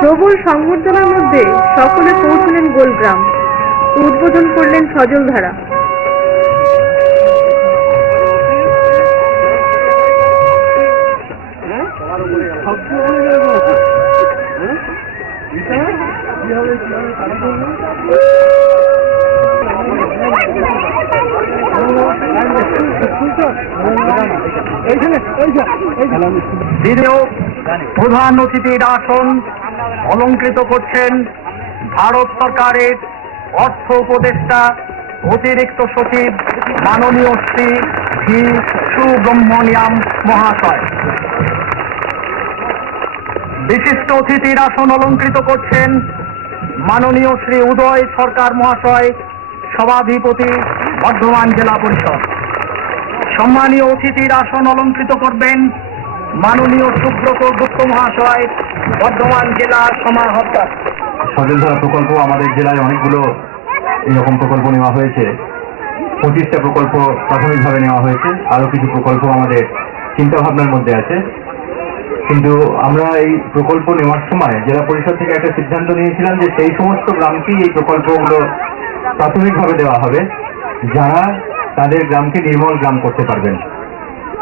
প্রবল সংবর্ধনার মধ্যে সকলে পৌঁছলেন গোলগ্রাম। উদ্বোধন করলেন সজলধারা। প্রধান অতিথির আসন অলঙ্কৃত করছেন ভারত সরকারের অর্থ উপদেষ্টা অতিরিক্ত সচিব মাননীয় শ্রী ভি সুব্রহ্মণ্যম মহাশয়। বিশিষ্ট অতিথির আসন অলঙ্কৃত করছেন মাননীয় শ্রী উদয় সরকার মহাশয়, সভাধিপতি বর্ধমান জেলা পরিষদ। সম্মানীয় অতিথির আসন অলঙ্কৃত করবেন মাননীয় সুব্রত গুপ্ত মহাশয়, বর্ধমান জেলার সমাহর্তা। সজলধারা প্রকল্প আমাদের জেলায় অনেকগুলো এরকম প্রকল্প নেওয়া হয়েছে। 25টা প্রকল্প প্রাথমিকভাবে নেওয়া হয়েছে, আরো কিছু প্রকল্প আমাদের চিন্তা ভাবনার মধ্যে আছে। কিন্তু আমরা এই প্রকল্প নেওয়ার সময় জেলা পরিষদ থেকে একটা সিদ্ধান্ত নিয়েছিলাম যে সেই সমস্ত গ্রামকেই এই প্রকল্পগুলো প্রাথমিকভাবে দেওয়া হবে যারা তাদের গ্রামকে নির্মল গ্রাম করতে পারবেন,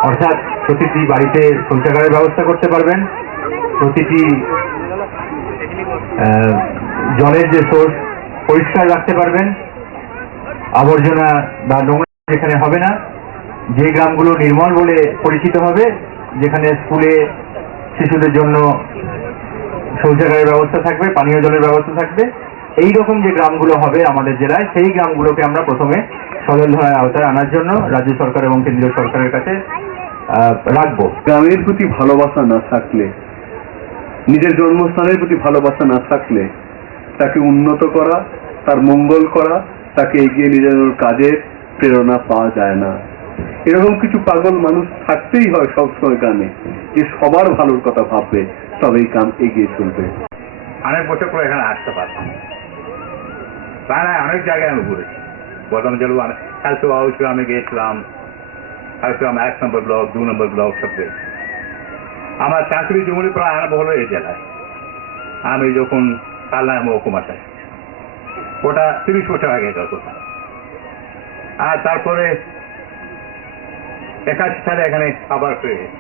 অর্থাৎ প্রতিটি বাড়িতে শৌচাগারের ব্যবস্থা করতে পারবেন, প্রতিটি জলের যে সোর্স পরিষ্কার রাখতে পারবেন, আবর্জনা বা নোংরা যেখানে হবে না, যে গ্রামগুলো নির্মল বলে পরিচিত হবে, যেখানে স্কুলে শিশুদের জন্য শৌচাগারের ব্যবস্থা থাকবে, পানীয় জলের ব্যবস্থা থাকবে, এই রকম যে গ্রামগুলো হবে আমাদের জেলায়, সেই গ্রামগুলোকে আমরা প্রথমে সজলধারার আওতায় আনার জন্য রাজ্য সরকার এবং কেন্দ্রীয় সরকারের কাছে রাখবো। গ্রামের প্রতি ভালোবাসা না থাকলে, নিজের জন্মস্থানের প্রতি ভালোবাসা না থাকলে তাকে উন্নত করা, তার মঙ্গল করা, তাকে এগিয়ে নিয়ে যাওয়ার কাজের প্রেরণা পাওয়া যায় না। এরকম কিছু পাগল মানুষ থাকতেই হয় সবসময় গ্রামে, যে সবার ভালোর কথা ভাববে, তবেই গ্রাম এগিয়ে চলবে। অনেক বছর পরে এখানে আসতে পারতাম, প্রায় অনেক জায়গায় আমি ঘুরেছি। বর্ধমান জেলা আমি গিয়েছিলাম, আমি 1 নম্বর ব্লক, 2 নম্বর ব্লক সব গেছি। আমার চাকরি জমির প্রায় আরম্ভ হলো এই জেলায়। আমি যখন কালনায় মহকুমাটায়, ওটা 30 বছর আগে কথা। আর তারপরে 81 সালে এখানে আবার ফিরে গেছি।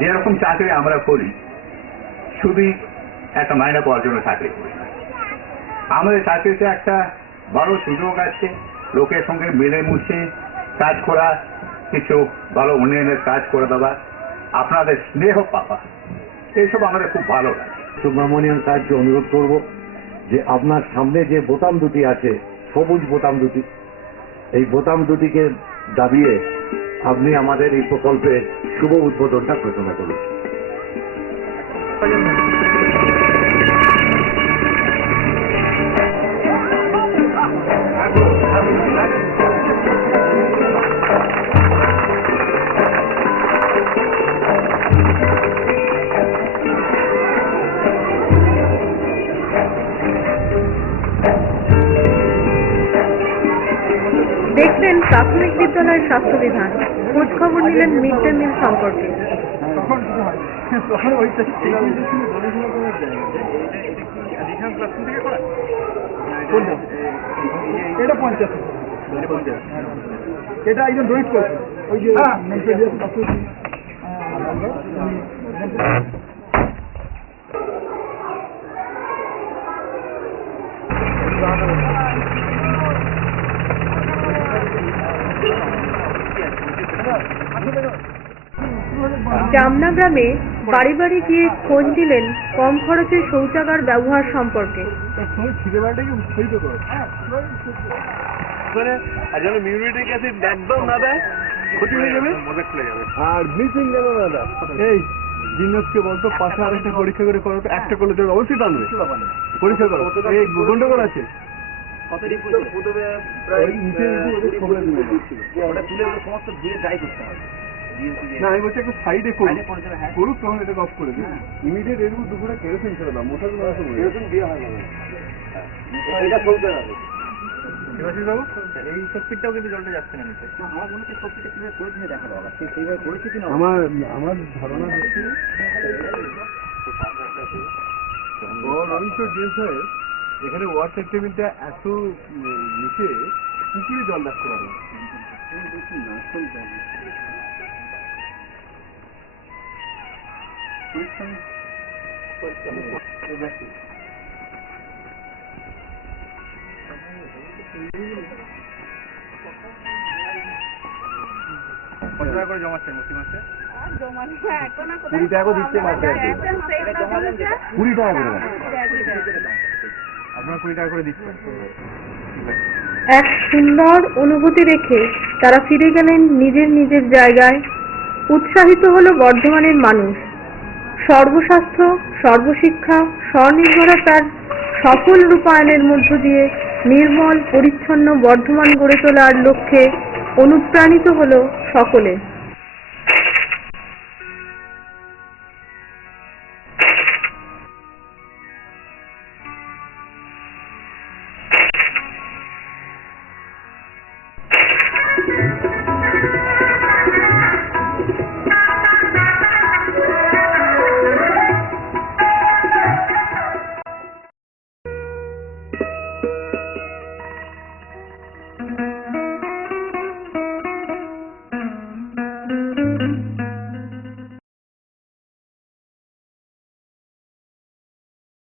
যেরকম চাকরি আমরা করি, শুধুই একটা মাইনে পাওয়ার জন্য চাকরি করি না। আমাদের চাকরিতে একটা বড় সুযোগ আছে, লোকের সঙ্গে মিলেমিশে কাজ করা, কিছু ভালো উন্নয়নের কাজ করে দেওয়া, আপনাদের স্নেহ পাওয়া, এইসব আমাদের খুব ভালো লাগে। সুব্রহ্মণ্যম স্যারকে অনুরোধ করব যে আপনার সামনে যে বোতাম দুটি আছে, সবুজ বোতাম দুটি, এই বোতাম দুটিকে দাবিয়ে আপনি আমাদের এই প্রকল্পের শুভ উদ্বোধনটা ঘোষণা করুন। দেখলেন প্রাথমিক বিদ্যালয়ের স্বাস্থ্যবিধান, খোঁজ খবর নিলেন মিড ডে মিল সম্পর্কে। এটা একজন ডোনেট করেছে, ওই যে জামনা গ্রামে বাড়ি বাড়ি গিয়ে খোঁজ দিলেন কম খরচে শৌচাগার ব্যবহার সম্পর্কে। উৎসাহিত করে আর যেন মিউনিটিক অ্যাসিড একদম না দেয়, ক্ষতি হয়ে যাবে আর ব্লিচিং দেবে না। এই জিনিসকে বলতো পাশে আরেকটা পরীক্ষা করে করো, একটা করলে তো অবশ্যই টানবে, পরীক্ষা করো। এই গন্ডগোল আছে, না আমি বলছি একটা সাইডে করুক, তখন এটা অফ করে দিই। ইমিডিয়েট এরকম দুপুরে কেরোসিন ছেড়ে দাও, মোটর কেরোসিন দিয়ে হয় না, এটা চলতে হবে। এই শক্তিটাও কিন্তু জলটা যাচ্ছে না নিচে। আমার মনে হচ্ছে শক্তিটা কিভাবে করেছে দেখা দাও, সেইভাবে করেছে কিনা আমার ধারণা হচ্ছে এখানে ওয়াটার টেবিলটা এত নিচে পুকুরে জল রাখতে পারো কত টাকা করে জমাচ্ছেন প্রতি মাসে? 20 টাকা করে দিচ্ছে মাসে 20 টাকা করে আপনারা 20 টাকা করে দিচ্ছেন। এক সুন্দর অনুভূতি রেখে তারা ফিরে গেলেন নিজের নিজের জায়গায়। উৎসাহিত হলো বর্ধমানের মানুষ। সর্বস্বাস্থ্য, সর্বশিক্ষা, স্বনির্ভরতার সফল রূপায়ণের মধ্য দিয়ে নির্মল পরিচ্ছন্ন বর্ধমান গড়ে তোলার লক্ষ্যে অনুপ্রাণিত হলো সকলে।